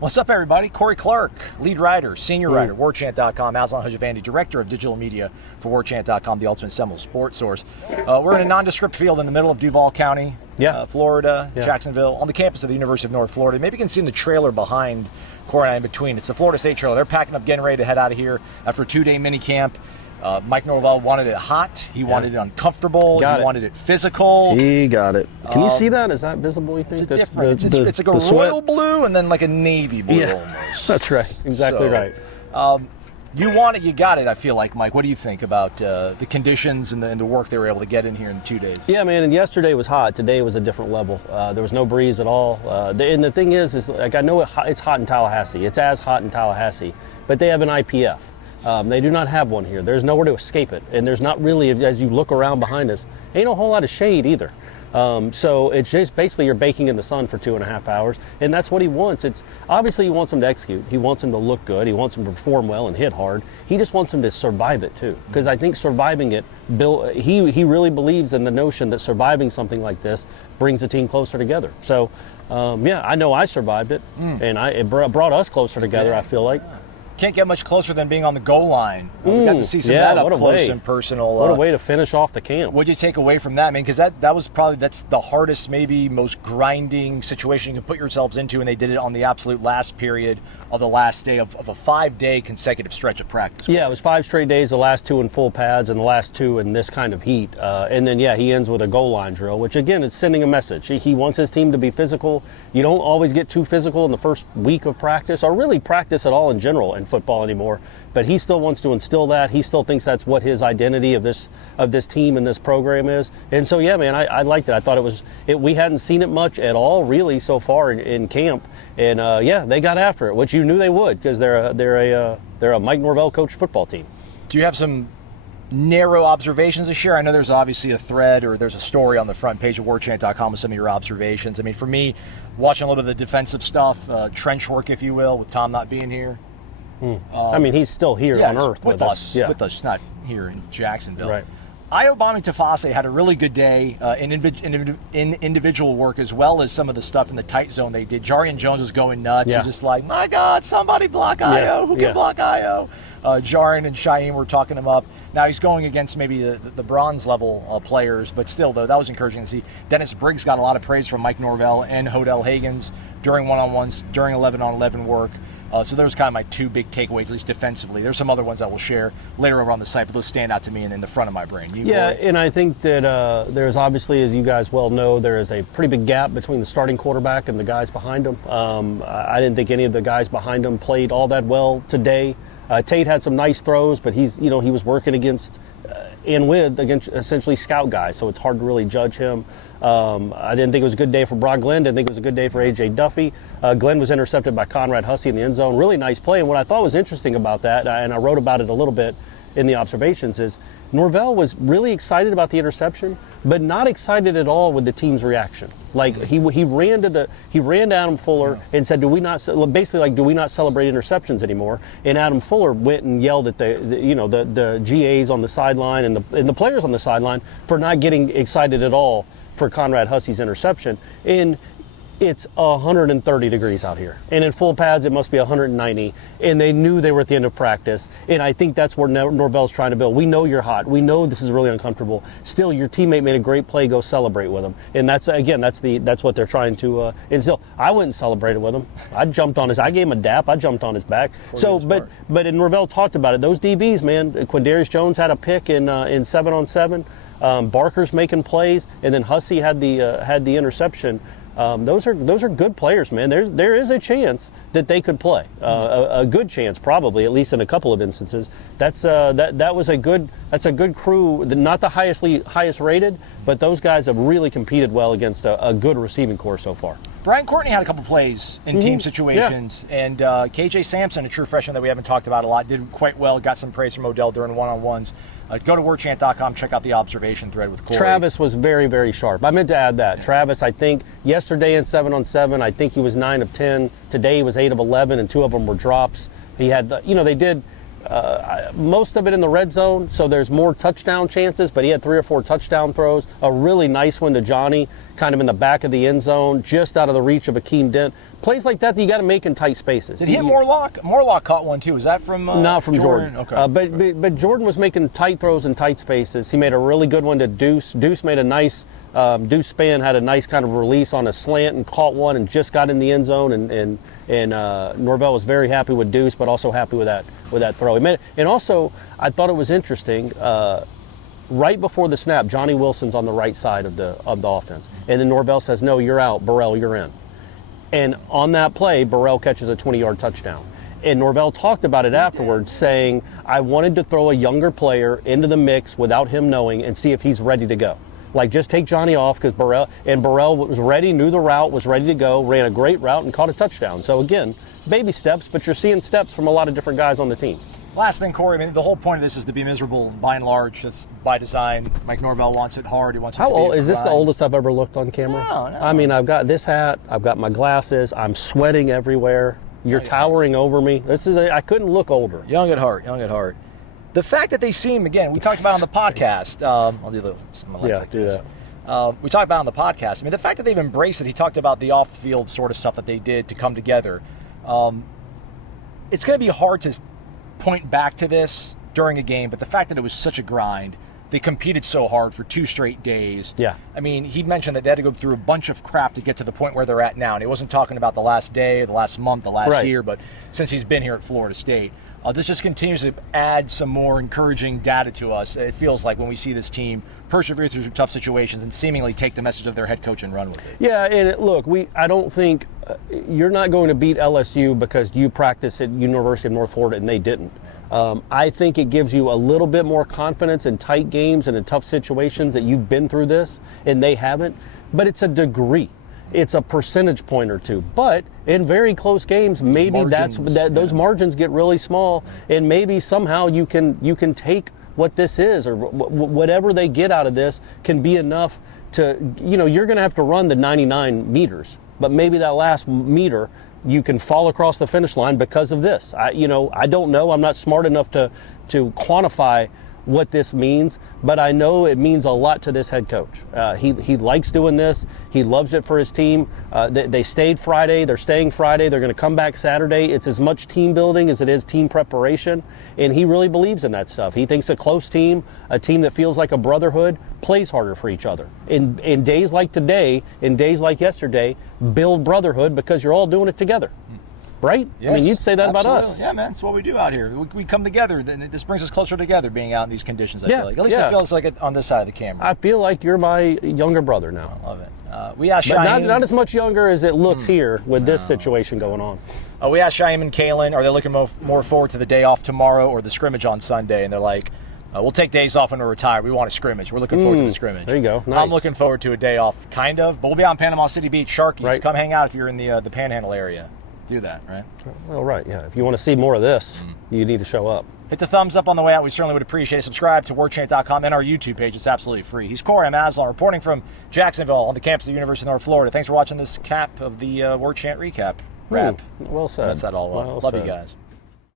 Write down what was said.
What's up, everybody? Corey Clark, lead writer, senior writer, Warchant.com, Aslan Hajivandi, director of digital media for Warchant.com, the ultimate Seminoles sports source. We're in a nondescript field in the middle of Duval County, Florida, Jacksonville, on the campus of the University of North Florida. Maybe you can see in the trailer behind Corey and I in between. It's the Florida State trailer. They're packing up, getting ready to head out of here after a 2-day minicamp. Mike Norvell wanted it hot. He wanted it uncomfortable. He wanted it physical. He got it. Can you see that? Is that visible, you think? It's different. It's like a royal blue and then like a navy blue almost. That's right. Exactly right. You want it, you got it, I feel like, Mike. What do you think about the conditions and the work they were able to get in here in 2 days? Yeah, man, and yesterday was hot. Today was a different level. There was no breeze at all. And the thing is like, I know it's hot in Tallahassee. It's as hot in Tallahassee, but they have an IPF. They do not have one here. There's nowhere to escape it. And there's not really, as you look around behind us, ain't a whole lot of shade either. So it's just basically you're baking in the sun for 2.5 hours, and that's what he wants. It's obviously he wants him to execute. He wants him to look good. He wants him to perform well and hit hard. He just wants him to survive it too, because I think surviving it, he really believes in the notion that surviving something like this brings the team closer together. So I know I survived it, and it brought us closer together, I feel like. Can't get much closer than being on the goal line. We got to see some of that up close and personal. What a way to finish off the camp. What do you take away from that, man? Because that's the hardest, maybe most grinding situation you can put yourselves into, and they did it on the absolute last period of the last day of a 5-day consecutive stretch of practice. Yeah, it was 5 straight days, the last 2 in full pads and the last 2 in this kind of heat. And then, he ends with a goal line drill, which, again, it's sending a message. He wants his team to be physical. You don't always get too physical in the first week of practice, or really practice at all in general in football anymore. But he still wants to instill that. He still thinks that's what his identity of this team and this program is. And so, man, I liked it. I thought we hadn't seen it much at all, really, so far in camp. And they got after it, which you knew they would, because they're a Mike Norvell coached football team. Do you have some narrow observations to share? I know there's obviously a thread or there's a story on the front page of Warchant.com with some of your observations. I mean, for me, watching a little bit of the defensive stuff, trench work, if you will, with Tom not being here. I mean, he's still here on Earth with us. With us, not here in Jacksonville. Right. Ayobami Tafase had a really good day in individual work, as well as some of the stuff in the tight zone they did. Jarian Jones was going nuts. He's just like, my God, somebody block Ayo. Who can block Ayo? Jarian and Shaim were talking him up. Now he's going against maybe the bronze level players, but still, though, that was encouraging to see. Dennis Briggs got a lot of praise from Mike Norvell and Hodel Hagans during one-on-ones, during 11-on-11 work. So those are kind of my 2 big takeaways, at least defensively. There's some other ones that we'll share later over on the site, but those stand out to me and in the front of my brain. And I think that there's obviously, as you guys well know, there is a pretty big gap between the starting quarterback and the guys behind him. I didn't think any of the guys behind him played all that well today. Tate had some nice throws, but he was working against essentially scout guys, so it's hard to really judge him. I didn't think it was a good day for Brock Glenn. Didn't think it was a good day for A.J. Duffy. Glenn was intercepted by Conrad Hussey in the end zone. Really nice play. And what I thought was interesting about that, and I wrote about it a little bit in the observations, is Norvell was really excited about the interception, but not excited at all with the team's reaction. Like he ran to Adam Fuller and said, do we not celebrate interceptions anymore? And Adam Fuller went and yelled at the GAs on the sideline and the players on the sideline for not getting excited at all for Conrad Hussey's interception. And it's 130 degrees out here. And in full pads, it must be 190. And they knew they were at the end of practice. And I think that's where Norvell's trying to build. We know you're hot. We know this is really uncomfortable. Still, your teammate made a great play. Go celebrate with him. And that's what they're trying to instill. I went and celebrated with him. I gave him a dap. I jumped on his back. But Norvell talked about it. Those DBs, man, Quindarius Jones had a pick in 7-on-7. Barker's making plays, and then Hussey had the interception. Those are good players, man. There is a chance that they could play, a good chance, probably, at least in a couple of instances. That's a good crew, not the highest rated, but those guys have really competed well against a good receiving corps so far. Brian Courtney had a couple plays in team situations, and KJ Sampson, a true freshman that we haven't talked about a lot, did quite well. Got some praise from Odell during one-on-ones. Go to Warchant.com, check out the observation thread with Corey. Travis was very, very sharp. I meant to add that. Travis, I think, yesterday in 7-on-7, I think he was 9 of 10. Today he was 8 of 11, and 2 of them were drops. He had, they did most of it in the red zone, so there's more touchdown chances, but he had 3 or 4 touchdown throws. A really nice one to Johnny, kind of in the back of the end zone, just out of the reach of Akeem Dent. Plays like that you got to make in tight spaces. Did he hit Morlock? Morlock caught one too. Was that from Not from Jordan. Okay. But Jordan was making tight throws in tight spaces. He made a really good one to Deuce. Deuce made a nice, Deuce Span had a nice kind of release on a slant and caught one and just got in the end zone. And Norvell was very happy with Deuce, but also happy with that throw. He made it. And also, I thought it was interesting. Right before the snap, Johnny Wilson's on the right side of the offense, and then Norvell says, "No, you're out. Burrell, you're in." And on that play, Burrell catches a 20-yard touchdown. And Norvell talked about it afterwards, saying, "I wanted to throw a younger player into the mix without him knowing and see if he's ready to go. Like, just take Johnny off because Burrell was ready, knew the route, was ready to go, ran a great route, and caught a touchdown." So again, baby steps, but you're seeing steps from a lot of different guys on the team. Last thing, Corey, I mean, the whole point of this is to be miserable by and large. That's by design. Mike Norvell wants it hard. He wants it to be How old is this? The oldest I've ever looked on camera? No. I mean, I've got this hat. I've got my glasses. I'm sweating everywhere. You're towering over me. I couldn't look older. Young at heart. The fact that they seem, again, we talked about on the podcast. I'll do some legs like do this. that. We talked about on the podcast. I mean, the fact that they've embraced it. He talked about the off-field sort of stuff that they did to come together. It's going to be hard to point back to this during a game, but the fact that it was such a grind, they competed so hard for 2 straight days. Yeah. I mean, he mentioned that they had to go through a bunch of crap to get to the point where they're at now. And he wasn't talking about the last day, the last month, the last year, but since he's been here at Florida State. This just continues to add some more encouraging data to us. It feels like when we see this team persevere through tough situations and seemingly take the message of their head coach and run with it. Yeah, and look, I don't think you're not going to beat LSU because you practice at University of North Florida and they didn't. I think it gives you a little bit more confidence in tight games and in tough situations that you've been through this and they haven't. But it's a degree. It's a percentage point or two. But in very close games, maybe those margins get really small, and maybe somehow you can take what this is, or whatever they get out of this can be enough to, you're going to have to run the 99 meters, but maybe that last meter you can fall across the finish line because of this. I don't know. I'm not smart enough to quantify what this means, but I know it means a lot to this head coach. He likes doing this. He loves it for his team. They stayed Friday. They're staying Friday. They're going to come back Saturday. It's as much team building as it is team preparation, and he really believes in that stuff. He thinks a close team, a team that feels like a brotherhood, plays harder for each other. In days like today, in days like yesterday, build brotherhood because you're all doing it together. Right? Yes, I mean, you'd say that absolutely. about us. Yeah, man. It's what we do out here. We come together. This brings us closer together being out in these conditions, I feel like. At least I feel it's like it on this side of the camera. I feel like you're my younger brher now. I love it. We asked Shaheem. Not as much younger as it looks here with this situation going on. We asked Shaheem and Kalen, are they looking more forward to the day off tomorrow or the scrimmage on Sunday? And they're like, we'll take days off when we're retired. We want a scrimmage. We're looking forward to the scrimmage. There you go. Nice. I'm looking forward to a day off, kind of. But we'll be out in Panama City Beach, Sharkies. Right. Come hang out if you're in the Panhandle area. Do that, right? Well, right, yeah. If you want to see more of this, you need to show up. Hit the thumbs up on the way out. We certainly would appreciate it. Subscribe to Warchant.com and our YouTube page. It's absolutely free. He's Corey. I'm Aslan, reporting from Jacksonville on the campus of the University of North Florida. Thanks for watching this cap of the Warchant recap. Wrap. Well said. That's that all. Love you guys.